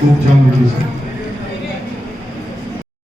खूप छान होती सर